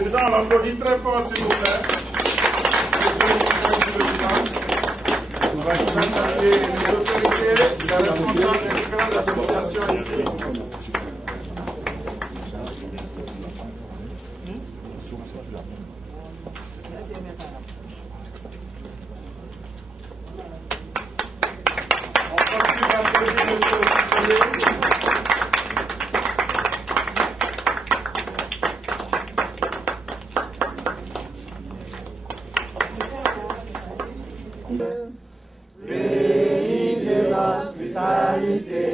Président, on applaudit très fort, s'il vous plaît. On va saluer les autorités, les responsables des différentes associations ici. Pays de l'hospitalité,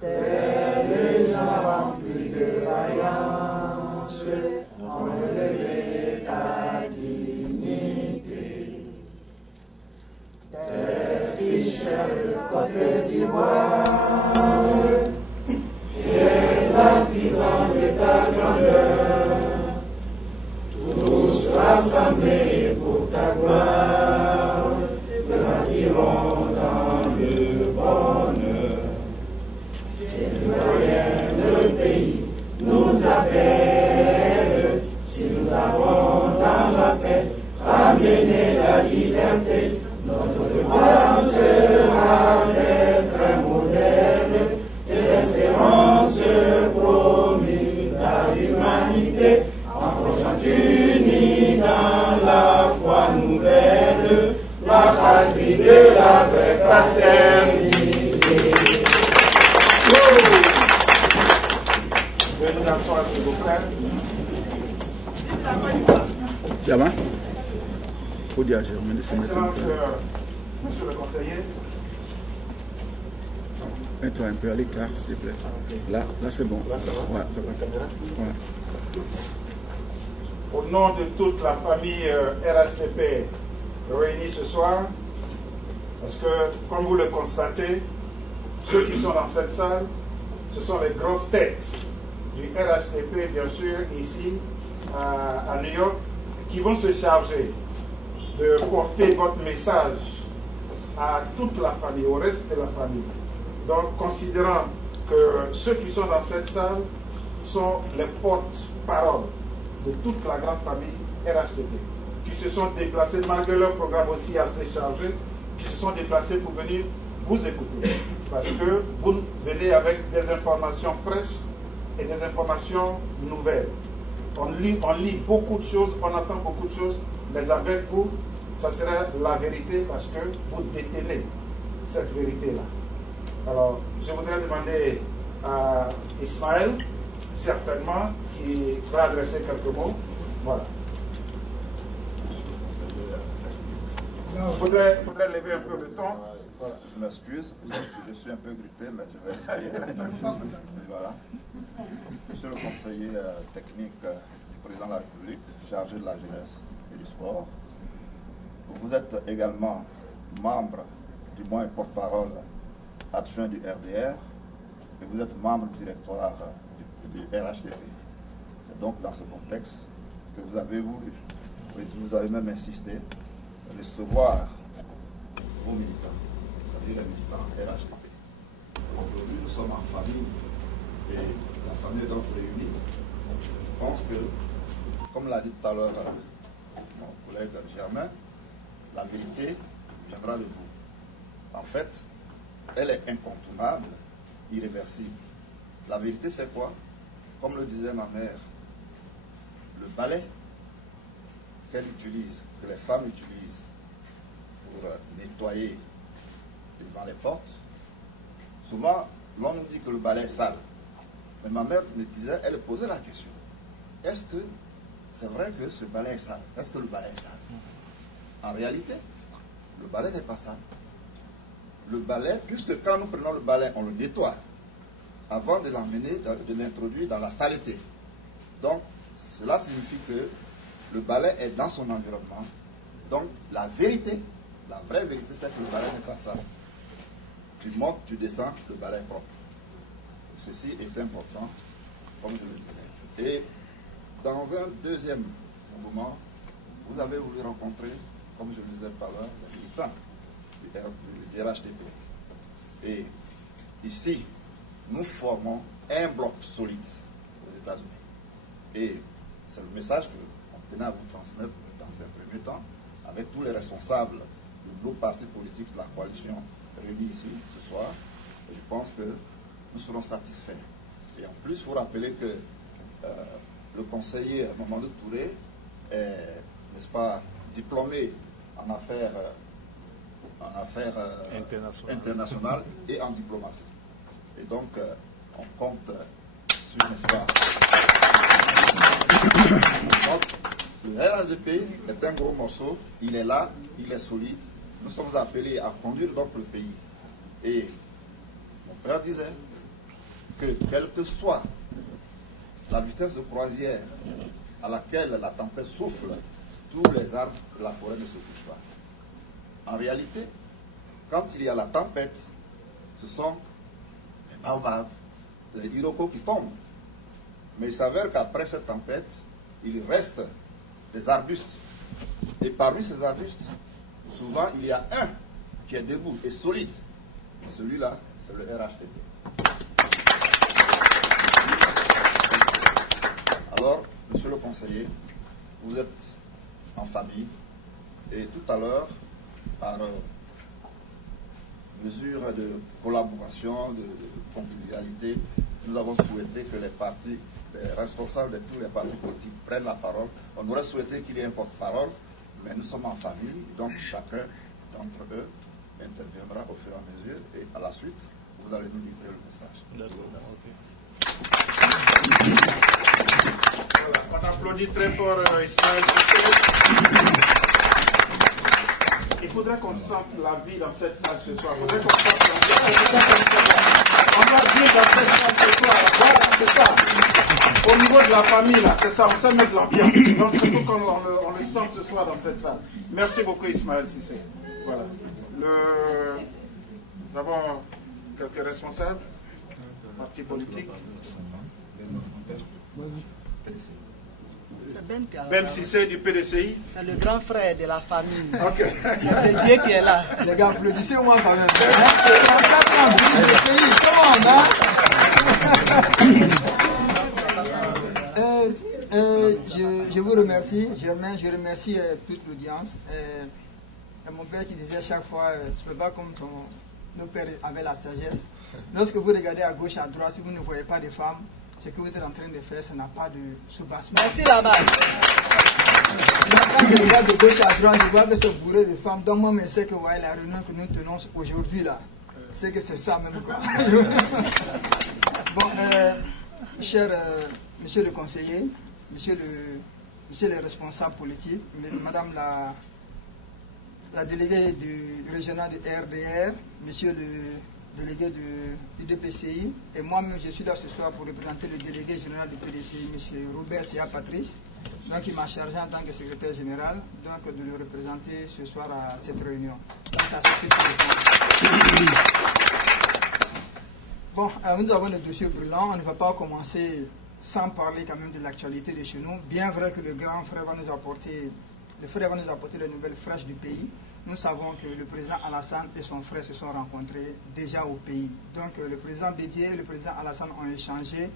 tels les gens remplis de vaillance, ont relevé ta dignité. Tes filles chères Côte d'Ivoire, les artisans de ta grandeur, tous rassemblés pour ta gloire, grandiront dans le bonheur. Le pays nous appelle, si nous avons dans la paix ramené la liberté, notre devoir sera d'être un modèle de l'espérance promise à l'humanité, en forgeant unis dans la foi nouvelle, la patrie de la vraie fraternité. Veuillez nous asseoir, s'il vous plaît. Diamant. Faut dire, je vais laisser mettre Excellence, monsieur le conseiller. mets-toi un peu à l'écart, s'il te plaît. Là c'est bon. Là, ça va. Ouais, ça va. Ouais. Au nom de toute la famille RHDP réunie ce soir, parce que, comme vous le constatez, ceux qui sont dans cette salle, ce sont les grosses têtes du RHDP, bien sûr, ici à New York, qui vont se charger de porter votre message à toute la famille, au reste de la famille. Donc, considérant que ceux qui sont dans cette salle sont les porte-paroles de toute la grande famille RHDP, qui se sont déplacés, malgré leur programme aussi assez chargé, qui se sont déplacés pour venir vous écouter. Parce que vous venez avec des informations fraîches et des informations nouvelles. On lit beaucoup de choses, on entend beaucoup de choses, mais avec vous, ça sera la vérité parce que vous détenez cette vérité-là. Alors, je voudrais demander à Ismaël, certainement, qui va adresser quelques mots. Voilà. Il faudrait lever un peu le ton. Voilà. Je m'excuse, je suis un peu grippé, mais je vais essayer. Voilà. Monsieur le conseiller technique du président de la République, chargé de la jeunesse et du sport, vous êtes également membre, du moins porte-parole adjoint du RDR, et vous êtes membre du directoire du RHDP. C'est donc dans ce contexte que vous avez voulu, vous avez même insisté, recevoir vos militants, c'est-à-dire les militants RHDP. Aujourd'hui, nous sommes en famille, et la famille est donc réunie. Je pense que, comme l'a dit tout à l'heure mon collègue Germain, la vérité viendra de vous. En fait, elle est incontournable, irréversible. La vérité, c'est quoi? Comme le disait ma mère, le balai qu'elle utilise, que les femmes utilisent pour nettoyer devant les portes, souvent, l'on nous dit que le balai est sale. Mais ma mère me disait, elle posait la question, est-ce que c'est vrai que ce balai est sale? Est-ce que le balai est sale? En réalité, le balai n'est pas sale. Le balai, puisque quand nous prenons le balai, on le nettoie avant de l'emmener, de l'introduire dans la saleté. Donc, cela signifie que le balai est dans son environnement. Donc, la vérité, la vraie vérité, c'est que le balai n'est pas sale. Tu montes, tu descends, le balai est propre. Ceci est important, comme je le disais. Et dans un deuxième moment, vous avez voulu rencontrer, comme je le disais tout à l'heure, les militants du RHDP. Et ici, nous formons un bloc solide aux États-Unis. Et c'est le message qu'on tenait à vous transmettre dans un premier temps, avec tous les responsables de nos partis politiques de la coalition réunis ici ce soir. Et je pense que nous serons satisfaits. Et en plus, il faut rappeler que le conseiller Mamadou Touré est, n'est-ce pas, diplômé en affaires internationales et en diplomatie. Et donc, on compte sur, n'est-ce pas, donc, le RHDP est un gros morceau, il est là, il est solide. Nous sommes appelés à conduire donc le pays. Et mon père disait que quelle que soit la vitesse de croisière à laquelle la tempête souffle, tous les arbres de la forêt ne se touchent pas. En réalité, quand il y a la tempête, ce sont les baobabs, les irokos qui tombent. Mais il s'avère qu'après cette tempête, il reste des arbustes. Et parmi ces arbustes, souvent il y a un qui est debout et solide. Celui-là, c'est le RHDP. Alors, monsieur le conseiller, vous êtes en famille et tout à l'heure, par mesure de collaboration, de convivialité, nous avons souhaité que les responsables de tous les partis politiques prennent la parole. On aurait souhaité qu'il y ait un porte-parole, mais nous sommes en famille, donc chacun d'entre eux interviendra au fur et à mesure et à la suite, vous allez nous livrer le message. D'accord, voilà, on applaudit très fort Ismaël Cissé. Il faudrait qu'on sente la vie dans cette salle ce soir. Il faudrait qu'on sente la vie. On va vivre dans cette salle ce soir. Voilà, c'est ça. Au niveau de la famille, là, c'est ça, on sait mettre l'ambiance. Donc il faut qu'on le sente ce soir dans cette salle. Merci beaucoup Ismaël Cissé. Voilà. Nous avons quelques responsables, partis politiques. Ben Cissé du PDCI. C'est le grand frère de la famille. Ok. C'est le Dieu qui est là. Les gars, applaudissez-moi quand même. Je vous remercie, Germain, je remercie toute l'audience. Mon père qui disait chaque fois, tu ne peux pas comme nos pères avaient la sagesse. Lorsque vous regardez à gauche, à droite, si vous ne voyez pas de femmes, ce que vous êtes en train de faire, ça n'a pas de soubassement. Merci là-bas. Quand je regarde de gauche à droite, je vois que c'est bourré de femmes. Donc moi, je sais que voilà, la réunion que nous tenons aujourd'hui là, c'est que c'est ça même quoi. Bon, cher monsieur le conseiller, monsieur le responsable politique, madame la déléguée du régional du RDR, monsieur le délégué du DPCI, et moi-même je suis là ce soir pour représenter le délégué général du PDCI, monsieur Robert Sia Patrice. Donc il m'a chargé en tant que secrétaire général donc, de le représenter ce soir à cette réunion. Donc ça s'occupe de ça. Bon, nous avons le dossier brûlant, on ne va pas commencer sans parler quand même de l'actualité de chez nous. Bien vrai que le grand frère va nous apporter, les nouvelles fraîches du pays. Nous savons que le président Alassane et son frère se sont rencontrés déjà au pays. Donc le président Bédié et le président Alassane ont échangé,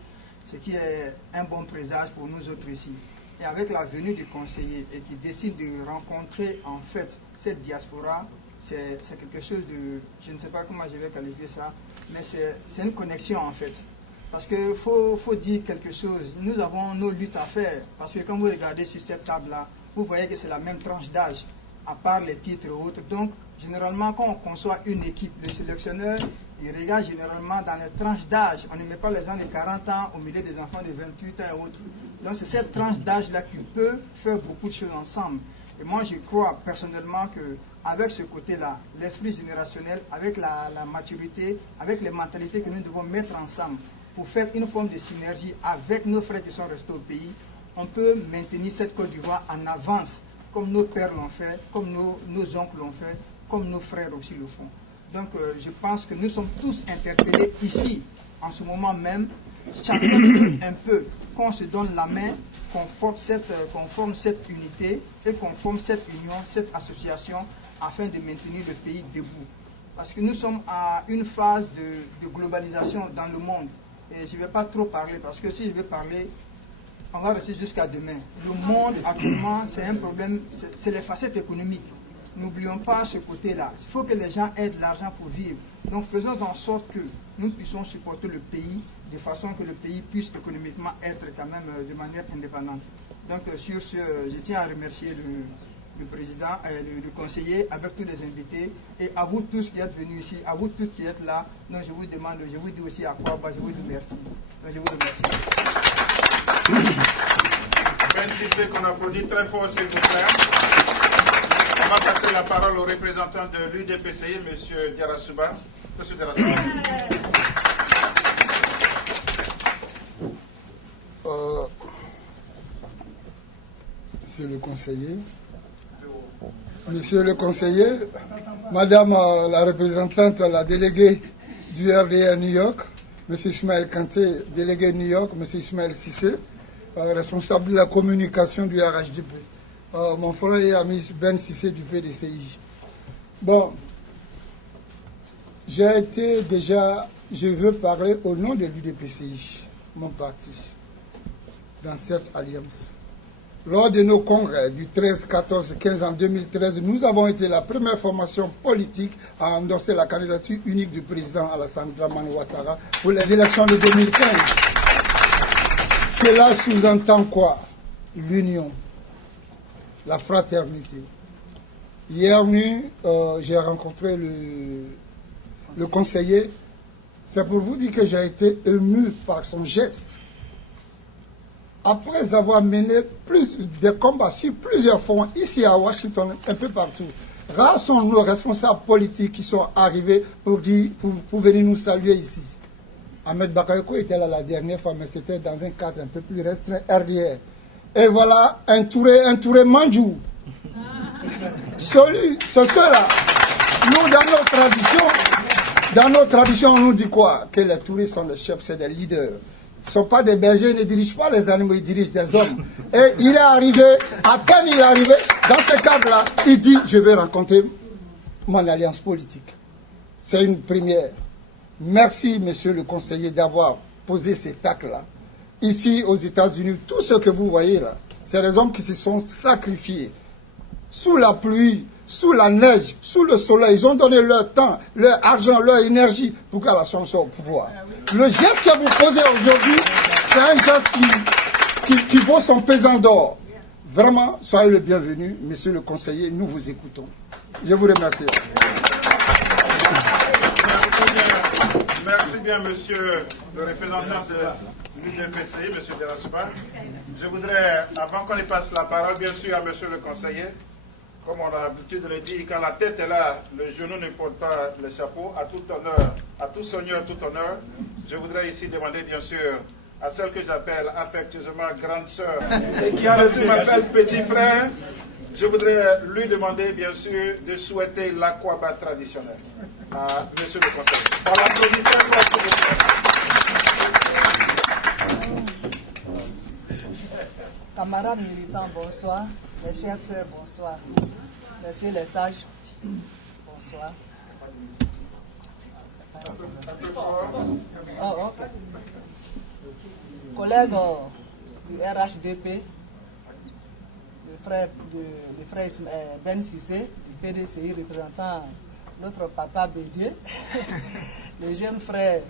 ce qui est un bon présage pour nous autres ici. Et avec la venue du conseiller et qui décide de rencontrer en fait cette diaspora, c'est quelque chose de, je ne sais pas comment je vais qualifier ça, mais c'est une connexion en fait. Parce qu'il faut dire quelque chose, nous avons nos luttes à faire, parce que quand vous regardez sur cette table-là, vous voyez que c'est la même tranche d'âge, à part les titres et autres. Donc, généralement, quand on conçoit une équipe, le sélectionneur, il regarde généralement dans les tranches d'âge. On ne met pas les gens de 40 ans au milieu des enfants de 28 ans et autres. Donc, c'est cette tranche d'âge-là qui peut faire beaucoup de choses ensemble. Et moi, je crois personnellement qu'avec ce côté-là, l'esprit générationnel, avec la maturité, avec les mentalités que nous devons mettre ensemble pour faire une forme de synergie avec nos frères qui sont restés au pays, on peut maintenir cette Côte d'Ivoire en avance, comme nos pères l'ont fait, comme nos oncles l'ont fait, comme nos frères aussi le font. Donc je pense que nous sommes tous interpellés ici, en ce moment même, chacun un peu, qu'on se donne la main, qu'on forme cette unité et qu'on forme cette union, cette association, afin de maintenir le pays debout. Parce que nous sommes à une phase de globalisation dans le monde. Et je ne vais pas trop parler, parce que si je vais parler, on va rester jusqu'à demain. Le monde actuellement, c'est un problème, c'est les facettes économiques. N'oublions pas ce côté-là. Il faut que les gens aient de l'argent pour vivre. Donc faisons en sorte que nous puissions supporter le pays de façon que le pays puisse économiquement être quand même de manière indépendante. Donc sur ce, je tiens à remercier le président, le conseiller, avec tous les invités, et à vous tous qui êtes venus ici, à vous tous qui êtes là. Donc je vous demande, je vous dis aussi à quoi, je vous dis merci. Donc je vous remercie. Ben Cissé, qu'on applaudit très fort, s'il vous plaît. On va passer la parole au représentant de l'UDPCI, M. Diarasuba. Monsieur Diarasuba. Monsieur le conseiller, Madame la représentante, la déléguée du RDA à New York, Monsieur Ismaël Kanté, délégué New York, Monsieur Ismaël Cissé, responsable de la communication du RHDP, mon frère et ami Ben Cissé du PDCI. Bon, j'ai été déjà, je veux parler au nom de l'UDPCI, mon parti, dans cette alliance. Lors de nos congrès du 13, 14, 15 en 2013, nous avons été la première formation politique à endosser la candidature unique du président Alassane Dramane Ouattara pour les élections de 2015. Cela sous-entend quoi? L'union, la fraternité. Hier nuit, j'ai rencontré le conseiller. C'est pour vous dire que j'ai été ému par son geste. Après avoir mené des combats sur plusieurs fronts, ici à Washington, un peu partout, rares sont nos responsables politiques qui sont arrivés pour venir nous saluer ici. Ahmed Bakayoko était là la dernière fois, mais c'était dans un cadre un peu plus restreint, RDR. Et voilà, un Touré Mandjou. C'est cela. Nous, dans nos traditions, on nous dit quoi? Que les Tourés sont les chefs, c'est des leaders. Ils ne sont pas des bergers, ils ne dirigent pas les animaux, ils dirigent des hommes. Et il est arrivé, à peine il est arrivé, dans ce cadre-là, il dit, je vais rencontrer mon alliance politique. C'est une première. Merci, monsieur le conseiller, d'avoir posé cet acte-là. Ici, aux États-Unis, tout ce que vous voyez là, c'est des hommes qui se sont sacrifiés. Sous la pluie, sous la neige, sous le soleil, ils ont donné leur temps, leur argent, leur énergie pour qu'Alassane soit au pouvoir. Le geste que vous posez aujourd'hui, c'est un geste qui vaut son pesant d'or. Vraiment, soyez le bienvenu, monsieur le conseiller, nous vous écoutons. Je vous remercie. Merci bien, monsieur le représentant de l'UDPCI, monsieur Diarasuba. Je voudrais, avant qu'on y passe la parole, bien sûr, à monsieur le conseiller, comme on a l'habitude de le dire, quand la tête est là, le genou ne porte pas le chapeau. À tout honneur, à tout seigneur, tout honneur. Je voudrais ici demander, bien sûr, à celle que j'appelle affectueusement grande sœur, et qui en retour m'appelle petit frère, je voudrais lui demander, bien sûr, de souhaiter l'aquaba traditionnel à monsieur le conseiller. On l'applaudit très fort, s'il vous plaît. Camarades militants, bonsoir. Mes chères sœurs, bonsoir. Messieurs les sages, bonsoir. Oh, ok. Collègues du RHDP, le frère Ben Cissé, du PDCI, représentant notre papa Bédier, le jeune frère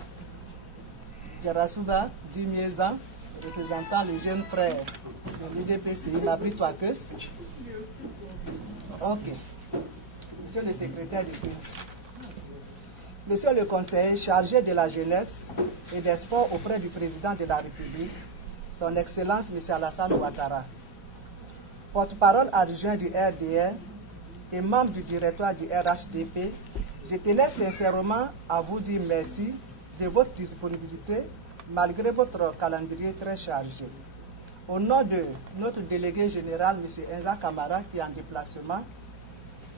Diarasuba, Dimiezan, représentant le jeune frère de l'UDPCI, Mabri Touakeus. Ok. Monsieur le secrétaire du Prince. Monsieur le conseiller chargé de la jeunesse et des sports auprès du président de la République, son Excellence M. Alassane Ouattara, porte-parole adjoint du RDR et membre du directoire du RHDP, je tenais sincèrement à vous dire merci de votre disponibilité malgré votre calendrier très chargé. Au nom de notre délégué général, M. Enza Kamara, qui est en déplacement,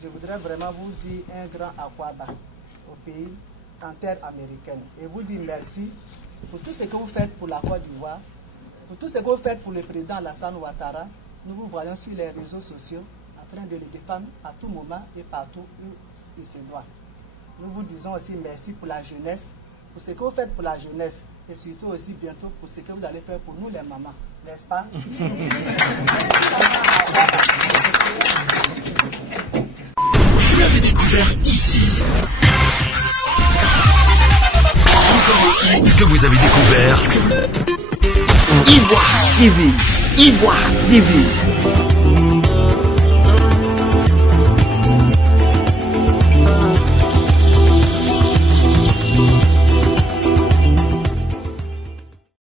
je voudrais vraiment vous dire un grand aquaba au pays, en terre américaine. Et vous dire merci pour tout ce que vous faites pour la Côte d'Ivoire, pour tout ce que vous faites pour le président Alassane Ouattara. Nous vous voyons sur les réseaux sociaux en train de le défendre à tout moment et partout où il se doit. Nous vous disons aussi merci pour la jeunesse, pour ce que vous faites pour la jeunesse et surtout aussi bientôt pour ce que vous allez faire pour nous les mamans, n'est-ce pas? Vous l'avez découvert ici. Encore un hit que vous avez découvert. Ivoire TV. Ivoire TV.